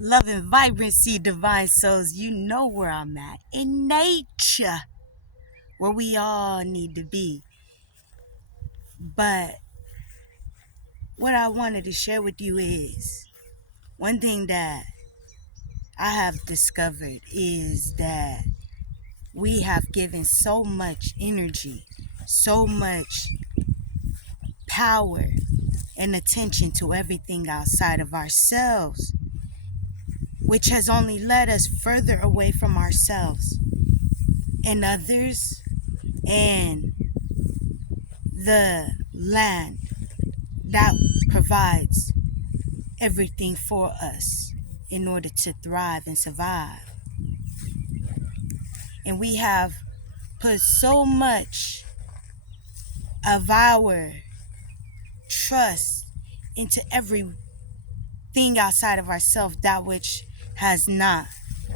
Love and vibrancy, divine souls. You know where I'm at. In nature, where we all need to be. But what I wanted to share with you is one thing that I have discovered is that we have given so much energy, so much power and attention to everything outside of ourselves, which has only led us further away from ourselves and others and the land that provides everything for us in order to thrive and survive. And we have put so much of our trust into everything outside of ourselves, that which has not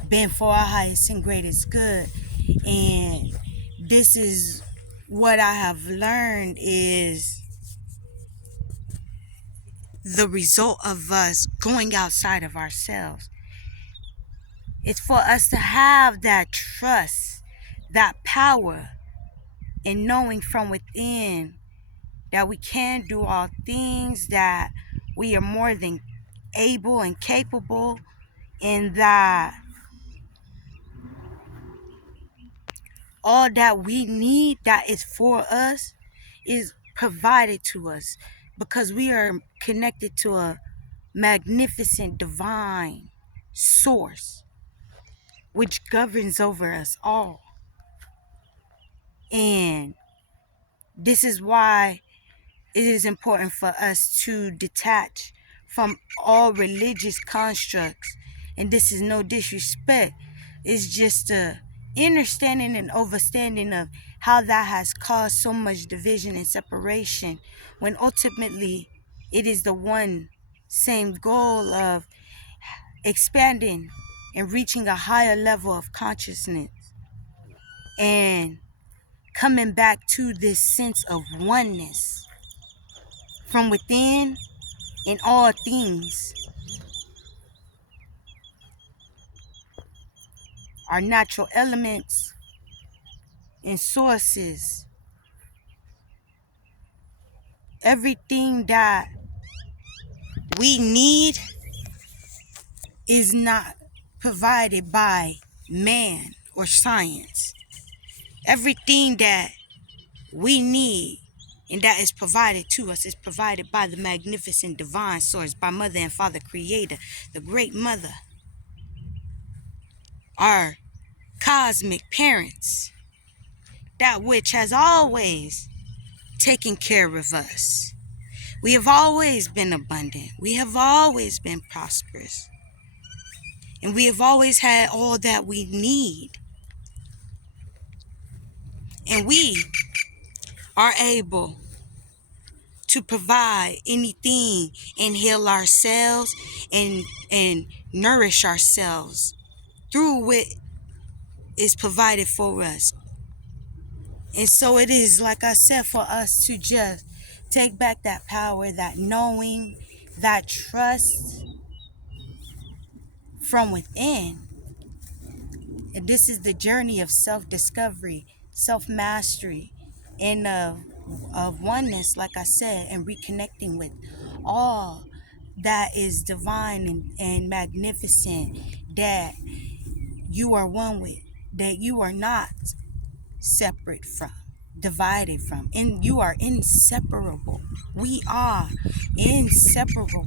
been for our highest and greatest good. And this is what I have learned is the result of us going outside of ourselves. It's for us to have that trust, that power, and knowing from within that we can do all things, that we are more than able and capable, and that all that we need that is for us is provided to us because we are connected to a magnificent divine source which governs over us all. And this is why it is important for us to detach from all religious constructs. And this is no disrespect. It's just a understanding and overstanding of how that has caused so much division and separation, when ultimately it is the one same goal of expanding and reaching a higher level of consciousness and coming back to this sense of oneness from within in all things. Our natural elements and sources, everything that we need is not provided by man or science. Everything that we need and that is provided to us is provided by the magnificent divine source, by Mother and Father Creator, the Great Mother, our cosmic parents, that which has always taken care of us. We have always been abundant. We have always been prosperous. And we have always had all that we need. And we are able to provide anything and heal ourselves and nourish ourselves through what is provided for us. And so it is, like I said, for us to just take back that power, that knowing, that trust from within. And this is the journey of self-discovery, self-mastery, and of oneness, like I said, and reconnecting with all that is divine and magnificent, that you are one with, that you are not separate from, divided from, and you are inseparable. We are inseparable.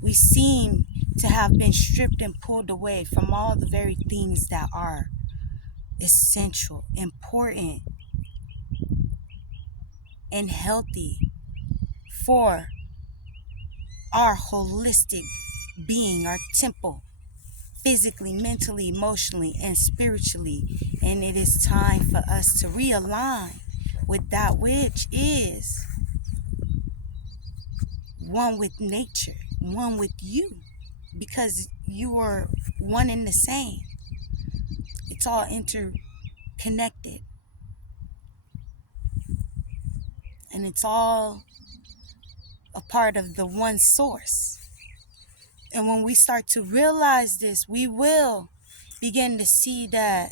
We seem to have been stripped and pulled away from all the very things that are essential, important, and healthy for our holistic being, our temple, physically, mentally, emotionally, and spiritually. And it is time for us to realign with that which is one with nature, one with you, because you are one and the same. It's all interconnected, and it's all a part of the one source. And when we start to realize this, we will begin to see that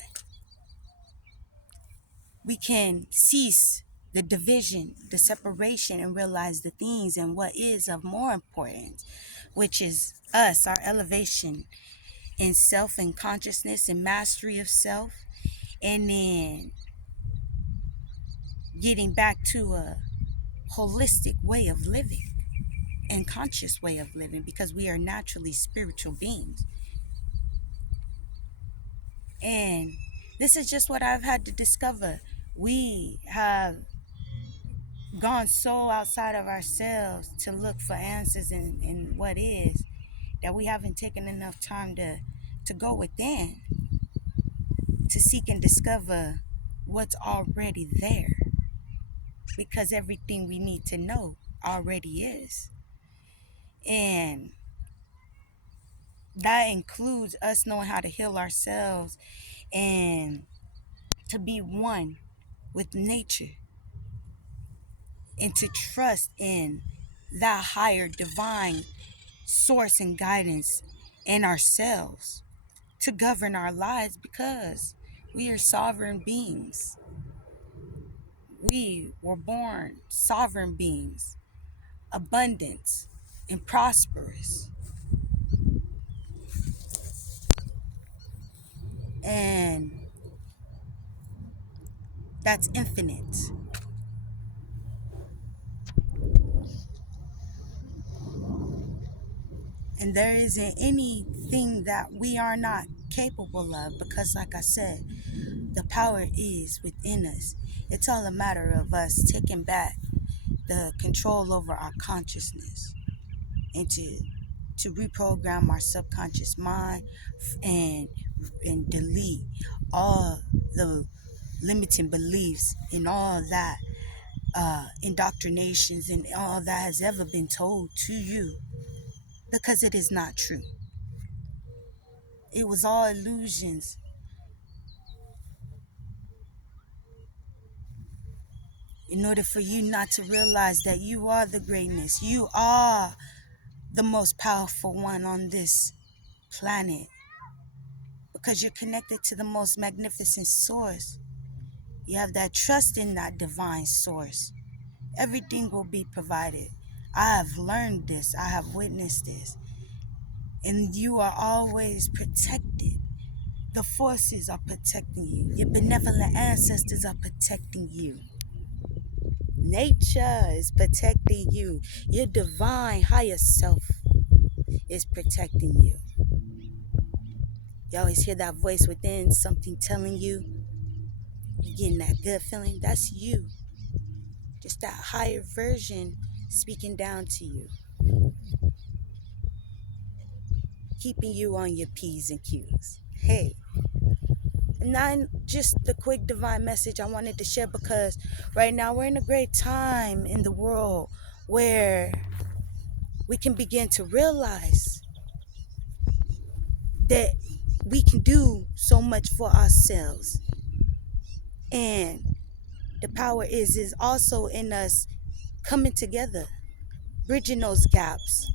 we can cease the division, the separation, and realize the things and what is of more importance, which is us, our elevation in self and consciousness and mastery of self, and then getting back to a holistic way of living and conscious way of living, because we are naturally spiritual beings. And this is just what I've had to discover. We have gone so outside of ourselves to look for answers in what is, that we haven't taken enough time to go within, to seek and discover what's already there, because everything we need to know already is. And that includes us knowing how to heal ourselves and to be one with nature, and to trust in that higher divine source and guidance in ourselves to govern our lives, because we are sovereign beings. We were born sovereign beings, abundant and prosperous. And that's infinite. And there isn't anything that we are not capable of, because like I said, the power is within us. It's all a matter of us taking back the control over our consciousness, and to reprogram our subconscious mind, and delete all the limiting beliefs and all that indoctrinations and all that has ever been told to you, because it is not true. It was all illusions. In order for you not to realize that you are the greatness, you are the most powerful one on this planet, because you're connected to the most magnificent source. You have that trust in that divine source. Everything will be provided. I have learned this. I have witnessed this. And you are always protected. The forces are protecting you. Your benevolent ancestors are protecting you. Nature is protecting you. Your divine higher self is protecting you. You always hear that voice within, something telling you, you're getting that good feeling. That's you. Just that higher version speaking down to you, keeping you on your P's and Q's. Hey. And not just the quick divine message I wanted to share, because right now we're in a great time in the world where we can begin to realize that we can do so much for ourselves. And the power is also in us coming together, bridging those gaps.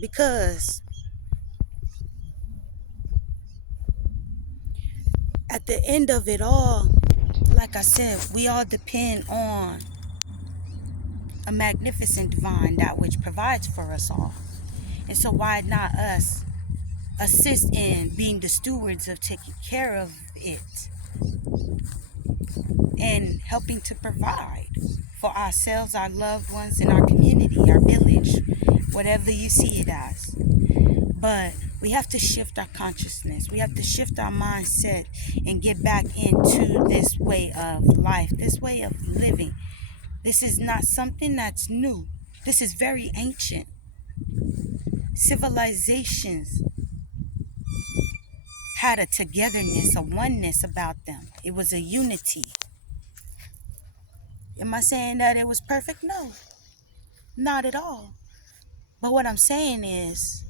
Because at the end of it all, like I said, we all depend on a magnificent divine, that which provides for us all. And so why not us assist in being the stewards of taking care of it and helping to provide for ourselves, our loved ones, and our community, our village, whatever you see it as. But we have to shift our consciousness. We have to shift our mindset and get back into this way of life, this way of living. This is not something that's new. This is very ancient. Civilizations had a togetherness, a oneness about them. It was a unity. Am I saying that it was perfect? No, not at all. But what I'm saying is,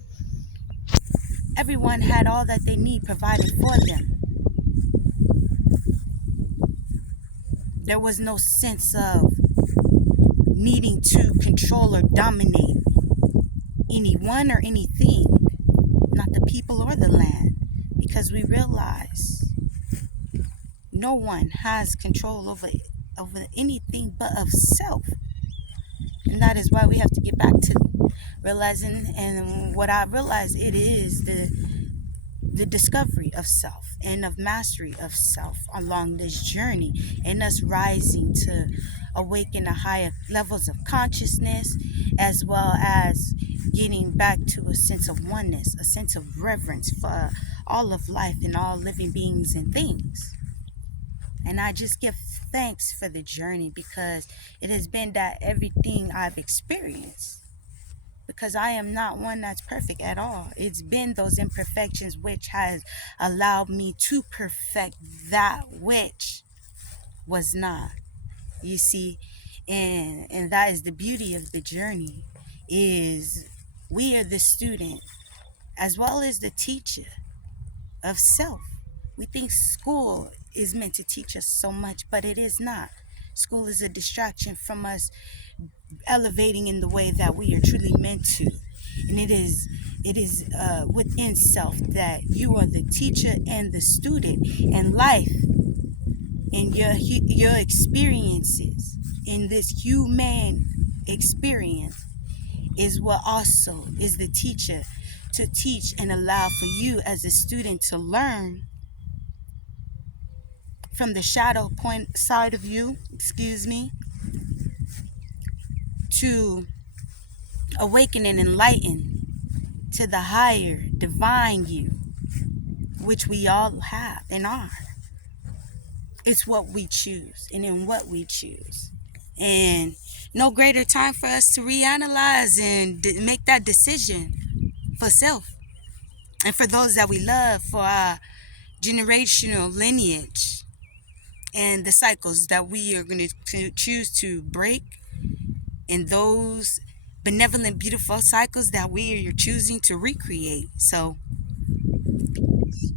everyone had all that they need provided for them. There was no sense of needing to control or dominate. anyone or anything, not the people or the land, because we realize no one has control over anything but of self. And that is why we have to get back to realizing, and what I realize, it is the discovery of self and of mastery of self along this journey, and us rising to awaken to higher levels of consciousness, as well as getting back to a sense of oneness, a sense of reverence for all of life and all living beings and things. And I just give thanks for the journey, because it has been that everything I've experienced, because I am not one that's perfect at all. It's been those imperfections which has allowed me to perfect that which was not. You see, and that is the beauty of the journey, is we are the student as well as the teacher of self. We think school is meant to teach us so much, but it is not. School is a distraction from us elevating in the way that we are truly meant to. And it is within self that you are the teacher and the student, and life and your experiences in this human experience is what also is the teacher to teach and allow for you as a student to learn from the shadow point side of you, to awaken and enlighten to the higher divine you, which we all have and are. It's what we choose and in what we choose. And no greater time for us to reanalyze and make that decision for self and for those that we love, for our generational lineage and the cycles that we are going to choose to break, and those benevolent, beautiful cycles that we are choosing to recreate. So,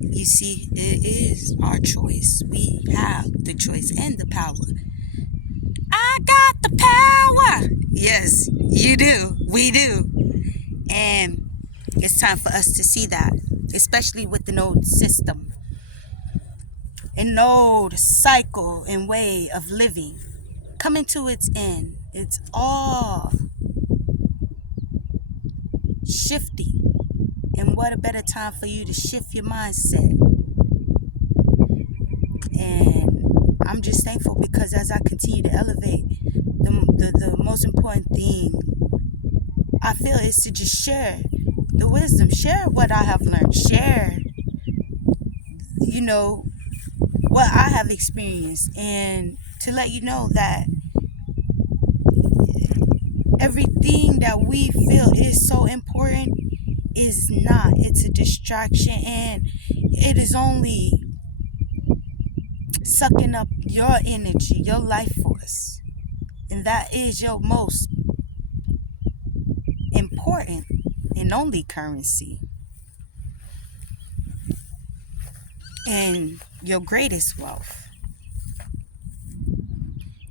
you see, it is our choice. We have the choice and the power. I got the power. Yes, you do. We do. And it's time for us to see that, especially with the node system, an old cycle and way of living coming to its end. It's all shifting. And what a better time for you to shift your mindset. And I'm just thankful, because as I continue to elevate, the most important thing I feel is to just share the wisdom, share what I have learned, share, what I have experienced, and to let you know that everything that we feel is so important is not. It's a distraction, and it is only sucking up your energy, your life force. And that is your most important and only currency, and your greatest wealth.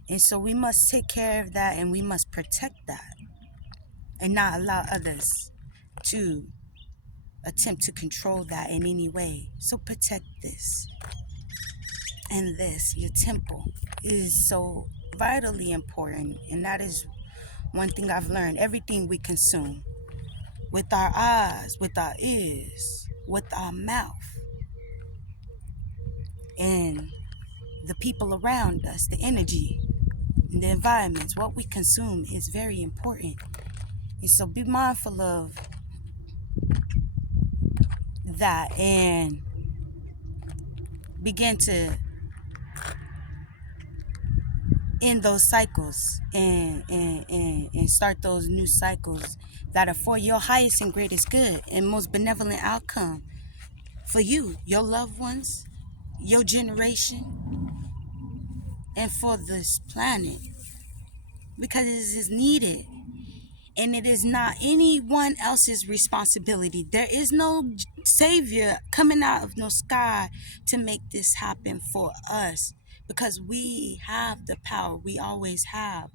And so we must take care of that, and we must protect that, and not allow others to attempt to control that in any way. So protect this. And this, your temple, is so vitally important. And that is one thing I've learned. Everything we consume, with our eyes, with our ears, with our mouth, and the people around us, the energy, and the environments, what we consume is very important. And so be mindful of that, and begin to end those cycles, and start those new cycles that are for your highest and greatest good and most benevolent outcome for you, your loved ones, your generation, and for this planet, because it is needed. And it is not anyone else's responsibility. There is no savior coming out of no sky to make this happen for us, because we have the power. We always have.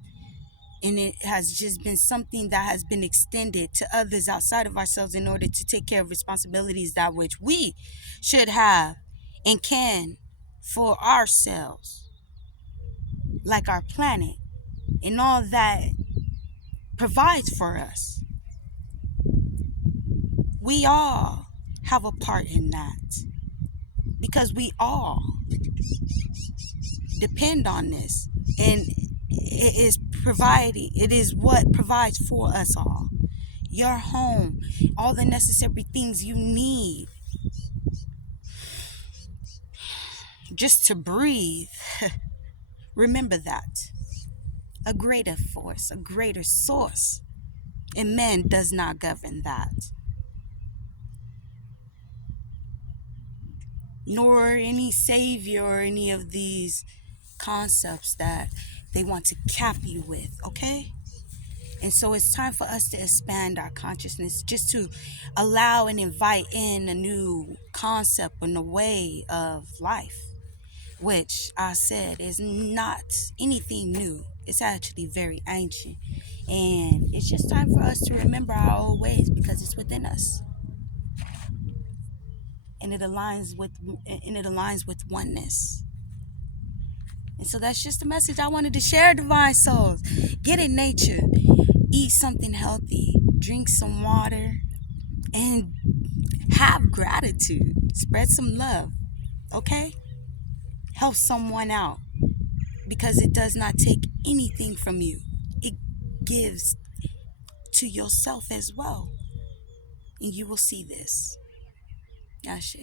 And it has just been something that has been extended to others outside of ourselves in order to take care of responsibilities that which we should have and can for ourselves, like our planet and all that provides for us. We all have a part in that because we all depend on this, and it is what provides for us all. Your home, all the necessary things you need just to breathe. Remember that. A greater force, a greater source, and man does not govern that. Nor any savior or any of these concepts that they want to cap you with, okay? And so it's time for us to expand our consciousness, just to allow and invite in a new concept and a way of life, which I said is not anything new. It's actually very ancient. And it's just time for us to remember our old ways because it's within us. And it aligns with oneness. And so that's just the message I wanted to share, divine souls. Get in nature. Eat something healthy. Drink some water. And have gratitude. Spread some love. Okay? Help someone out. Because it does not take anything from you. It gives to yourself as well. And you will see this. Ashe.